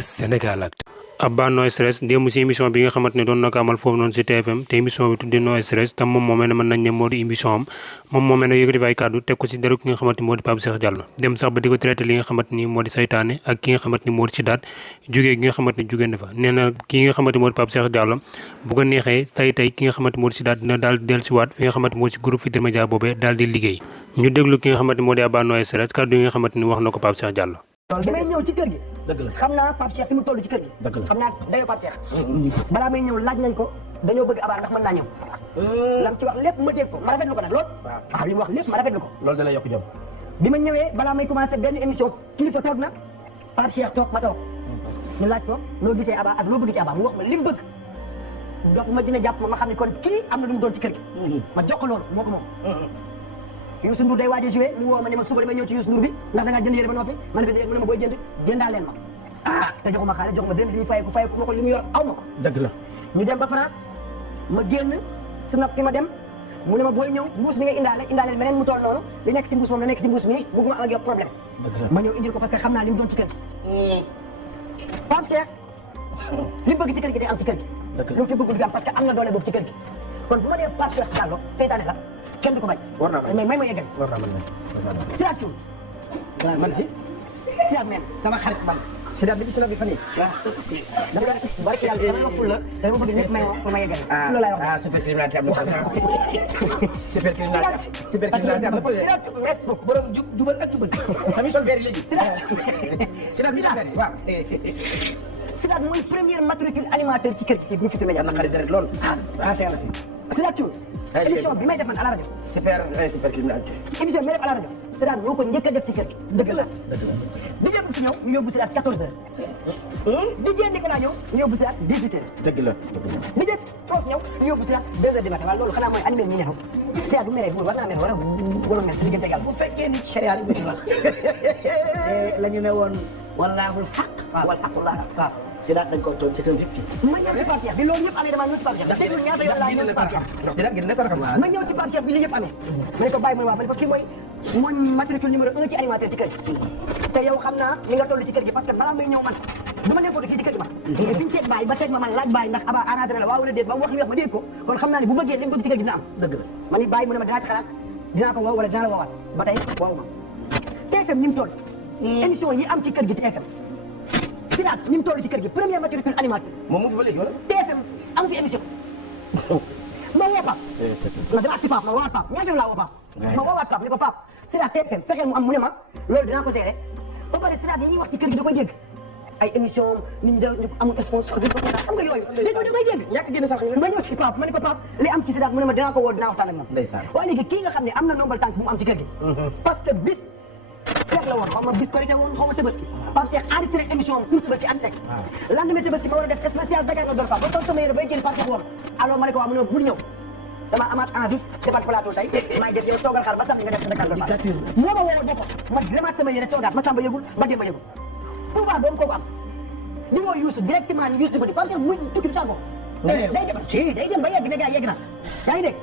Sénégal Actu. Abba No Stress démb si émission bi nga xamante ne doon na ko amal foofu noonu si TFM te émission bi tuddee No Stress te moom moomee ne mën nañ ne moo di émission am moom moomee ne yëkkati ay kàddu teg ko si deru ki nga xamante ni moo di Pape Cheikh Diallo dem sax ba di ko traité li nga xamante ni moo di saytaane ak ki nga xamante ni moo di si daat jógee gi nga xamante ni jógee na fa nee na ki nga xamante ni moo di Pape Cheikh Diallo bu ko neexee tey ki nga xamante ni moo di si daat dina daal dellusiwaat fi nga xamante ni moo di si groupe Futurs Médias boobee daal di liggéey ñu déglu ki nga xamante ni moo di Abba No Stress kàddu yi nga xamante ni wax na ko Pape Cheikh Diallo. damay ñëw ci kër gi. dëgg la xam naa Pape Cheikh fi mu toll ci kër gi. dëgg la xam naa dayoo Pape Cheikh. balaa may ñëw laaj nañ ko dañoo bëgg Abba ndax mën naa ñëw. lam ci wax lépp ma dégg ko ma rafetlu ko nag lool. waaw li mu wax lépp ma rafetlu ko. loolu da lay yokk jom. bi ma ñëwee balaa may commencé benn émission kilifa toog na Pape Cheikh toog ma toog ñu laaj ko loo gisee Abba ak loo bëgg ci Abba mu wax ma li mu bëgg. dof ma dina jàpp ma xam ne kon kii am na lu mu doon ci kër gi. ma jox ko loolu moo ko moom. Youssou Ndour day waaj a joué mu woo ma ne ma suba damay ñëw ci Youssou Ndour bi ndax da ngaa jënd yére ba noppi ma ne ko mu ne ma booy jënd jëndaa leen ma te joxuma xaalis joxuma dërëm dañuy fayeku ma ko li mu yor aw ma ko. dëgg la ñu dem ba France ma génn snap fi ma dem mu ne ma booy ñëw mbuus mi nga indaaleel meneen mu toll noonu li nekk ci mbuus moom la nekk ci mbuus mi bëgguma am ak yow problème ma ñëw indil ko parce que xam naa li mu doon ci kër gi. Pape Cheikh li mu bëgg ci kër gi day am ci kër gi lu mu fi bëggul fi am parce que am na doole boobu ci kër gi kon bu ma nee Pape Cheikh Diallo seytaane la kenn du ko bañ. war naa mais may ma yeggal. war naa mën Sidaat Thioune. waaw man ci Sidaat même sama xarit man. Sidaat bi fan yii. waaw dama barki yàlla dama ful la dama bëgg ñëpp may ma yeggal. ful la laay wax super criminalité am na super criminalité am na Sidaat Thioune merci beaucoup borom jubal ak jubal. tamit sol verre léegi. Sidaat bi waaw. Sidaat mooy premier matricule animateur ci kër gi fii groupe Futurs Médias. am na xarit rek lool. Sidaat Thioune. émission bi may def man à la rajo. super criminalité. émission bi may def à la rajo. Sidaat ñoo ko njëkk a def ci kër gi. dëgg la DJ bu si ñëw ñu yóbbu Sidaat 14h. DJ Nicolas ñëw ñu yóbbu Sidaat 18h. dëgg la DJ Pros ñëw ñu yóbbu Sidaat 2h du matin waaye loolu xanaa mooy animé ñi ne xam. Sidaat bu meree buur war naa mer wala mel si diggante yàlla. bu fekkee ni charia bi bëgg wax. la ñu ne woon wallaahul xaq. wal xaqullah. waaw Sidaat dañ ko toon c'est un victime. ma ñëw ci Pape Cheikh bi loolu yëpp amee damaa ñëw ci Pape Cheikh. déglu ñaata yoon laa ñëw ci Pape Cheikh. ma ñëw ci Pape Cheikh bi li yëpp amee. ma ne ko bàyyi mooy waaw ma ne ko kii mooy matricule numéro 1 ci animateur ci kër gi. te yow xam naa li nga toll ci kër gi parce que balaa may ñëw man du ma n'importe kii ci kër gi ma. mais fi ñu teg bàyyi ba teg ma man laaj bàyyi ndax Abba arrangé na la waaw wala déet ba mu wax li wax ma dégg ko kon xam naa ne bu bëggee li mu bëgg ci kër gi dina am. dëgg la ma ni bàyyi mu ne ma dinaa ci xalaat dinaa ko woo wala dinaa la woowaat ba tey woowu ma. TFM ni mu toll. émission yi am ci kër gi TFM Sidaat ni mu toll ci kër gi premier matricule animateur. moom mu fi ba léegi wala. TFM amu fi émission. ma woo Pape. ma demaat ci Pape ma woowaat Pape ñaata yoon laa woo Pape. ma woowaat Pape ne ko Pape Sidaat TFM fexeel mu am mu ne ma loolu dinaa ko gérer ba pare Sidaat yi ñuy wax ci kër gi da koy dégg ay émission nit ñi da amul sponsor duñ ko xam nga yooyu da koy dégg. ñàkk génn sax ma ñëw ci Pape ma ne ko Pape li am ci Sidaat mu ne ma dinaa ko woo dinaa waxtaan ak moom. ndeysaan waaye léegi kii nga xam ne am na ndombal tànk bu mu am ci kër gi. parce que bis feet la woon xaw ma bis korité woon xaw ma Tabaski Pape Cheikh enregistré émission am pour Tabaski en direct lendemain Tabaski ma war a def spécial Dakar la door fa ba toog sama yére bay génn Pape Cheikh woon alors ma ne ko waa mu ne bul ñëw dama amaat envie defaat plateau tey maay def yow toogal xaar ba samedi nga def Dakar la door fa moo ma woo boppam ma demaat sama yére toogaat ma samba yëgul ma dem ma yëgul pouvoir doom kooku am di woo Youssou directement ni Youssou di ko di Pape Cheikh muy tukki du tàggoo day dem ba yegg ne gaa yegg na yaa ngi dégg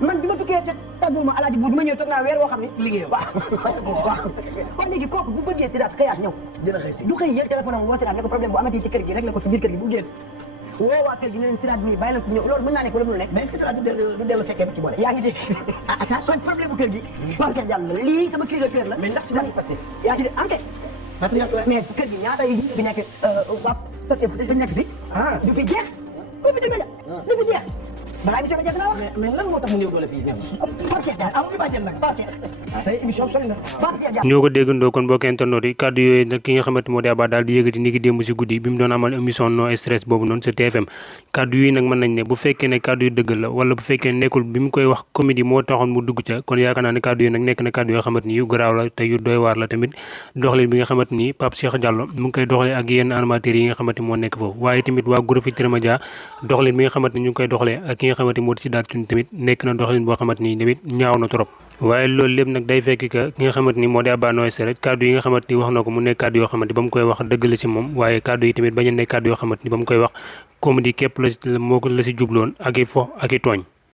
man bi ma tukkee te tàgguma alaaji bu bi ma ñëw toog naa weer woo xam ne liggéey waaw léegi kooku bu bëggee Sidaat xëyaat ñëw dina xëy si du xëy yëg téléphone am woo Sidaat ne ko problème bu amatee ci kër gi rek la ko ci biir kër gi bu génn woo waa kër gi ne leen Sidaat mii bàyyi leen ko ñëw loolu mën naa nekk wala mënul nekk mais est-ce que Sidaat du dellu fekkee ba ci boole. yaa ngi dégg attention problème bu kër gi Pape Cheikh Diallo lii sama cri de cœur la mais ndax Sidaat passif yaa ngi dégg enquête mais kër gi ñaata yi fi nekk waa Pastef fi nekk fi du fi jeex ku fi dëgg du fi jeex balaa émission bi jeex naa wax. mais lan moo tax mu néew doole fii ñoom. Pape Cheikh daal amu fi bàjjen nag Pape Cheikh. tey émission sori na. Pape Cheikh daal. ñoo ko déggandoo kon mbokk internet yi kàddu yooyu nag ki nga xamante moo di Abba daal di yëkkati ni ki démb si guddi bi mu doon amal émission No Stress boobu noonu sa TFM kàddu yi nag mën nañ ne bu fekkee ne kàddu yu dëgg la wala bu fekkee nekkul bi mu koy wax comédie moo taxoon mu dugg ca kon yaakaar naa ne kàddu yi nag nekk na kàddu yoo xamante ni yu garaaw la te yu doy waar la tamit doxalin bi nga xamante ni Pape Cheikh Diallo mu ngi koy doxalee ak yenn animateurs yi nga xamante moo nekk foofu waaye tamit waa groupe Futurs Médias doxalin bi nga xamante ni ñu ngi koy doxalee ak ki nga xamante moo di Sidaat tamit nekk na doxalin boo xamante ni tamit ñaaw na trop waaye loolu lépp nag day fekk que ki nga xamante ni moo di Abba No Stress kàddu yi nga xamante ni wax na ko mu nekk kàddu yoo xamante ni ba mu koy wax dëgg la ci moom waaye kàddu yi tamit bañ a nekk kàddu yoo xamante ni ba mu koy wax comédie képp la moo ko la si jubloon ak i fo ak i tooñ